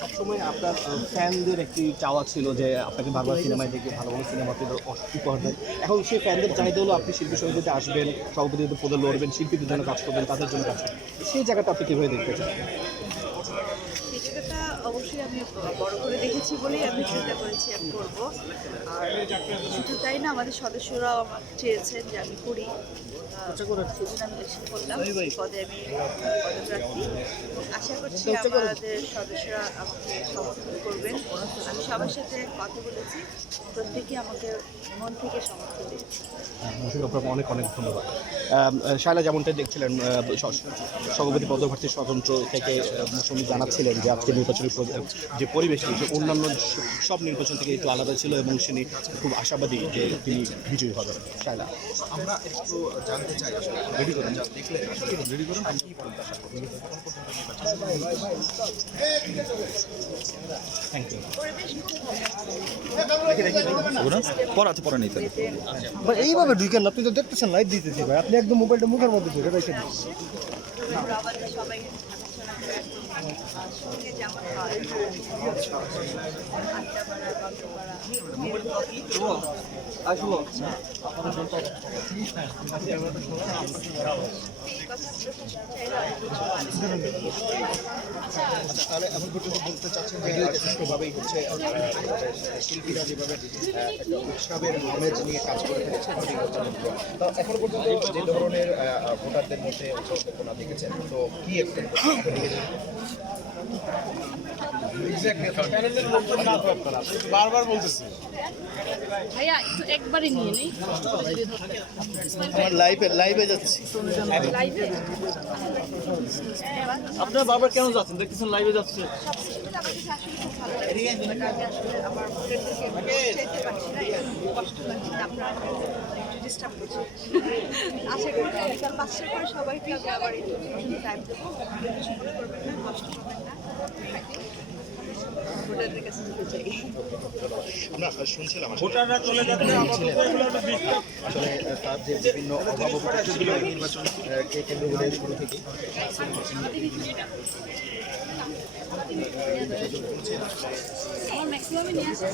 সবসময় আপনার ফ্যানদের একটি চাওয়া ছিল যে আপনাকে বারবার সিনেমায় দেখে ভালো ভালো সিনেমা উপহার দেন। এখন সেই ফ্যানদের চাহিদা হলো আপনি শিল্পী সমিতিতে আসবেন, সভাপতিদের পদে লড়বেন, শিল্পীদের জন্য কাজ করবেন, তাদের জন্য কাজ করবেন। সেই জায়গাটা আপনি কীভাবে দেখতে চান? সেই জায়গাটা অবশ্যই আমি বড় করে দেখেছি বলেই আমি চিন্তা করেছি আমি করব। আর শুধু তাই না, আমাদের সদস্যরাও আমার চেয়েছেন যে আমি করি, সেজন্য আমি এসে করলাম। এই পদে আমি পদপ্রার্থী। আশা করছি আমাদের সদস্যরা আমাকে সমর্থন করবেন। আমি সবার সাথে কথা বলেছি, প্রত্যেকে আমাকে মন থেকে সমর্থন দিয়েছে। আপনাকে অনেক অনেক ধন্যবাদ। শায়লা যেমনটা দেখছিলেন, সভাপতি পদপ্রার্থী স্বতন্ত্র থেকে মৌসুমী জানাচ্ছিলেন যে আজকে নির্বাচনের যে পরিবেশটি যে অন্যান্য সব নির্বাচন থেকে একটু আলাদা ছিল এবং তিনি খুব আশাবাদী যে তিনি বিজয়ী হবেন। শায়লা, আমরা একটু জানতে চাই আসলে রেডি করেন যা দেখলেন রেডি করেন কি প্রত্যাশা করবেন? Thank you. পড়াতে পড়া নিতে ভাই এইভাবে ঢুকেন না, আপনি তো দেখতেছেন লাইভ দিতেছি ভাই, আপনি একদম মোবাইলটা মুখের মধ্যে ঢুকে রেখে দিন। আমাদের সবাই সঙ্গে যেমন হয় আড্ডা মারা, গল্প করা, তাহলে এখন পর্যন্ত বলতে চাচ্ছেন যে সুষ্ঠুভাবেই হচ্ছে শিল্পীরা যেভাবে একটা উৎসবের আমেজ নিয়ে কাজ করে ফেলেছে তো এখন পর্যন্ত যে ধরনের ভোটারদের মধ্যে উৎসবনা দেখেছেন, তো কি এক্সপেক্ট বারবার বলতেছি ভাইয়া একটু একবারই নিয়ে নেই লাইভে যাচ্ছি। লাইভে আপনার বারবার কেন যাচ্ছেন? দেখতেছেন লাইভে যাচ্ছে। আমার কাছে আসলে খুব ভালো লাগে। আমি আসলে আমার ভোটের দিকে চাইতে পারছি না, কষ্ট লাগছে। আপনারা একটু ডিস্টার্ব করছি। আশা করি বিকাল 5টার পরে সবাইকে আমি আবার একটু টাইম দেবো। সময় করবেন না, কষ্ট করবেন না। ভোটারদের কাছে যেতে চাই। আমরা শুনছিলাম ভোটাররা চলে যাচ্ছে, আসলে তার যে বিভিন্ন অভাবগুলো নির্বাচন কেন্দ্র করে শুরু থেকে আমার ম্যাক্সিমামই নিয়ে আসে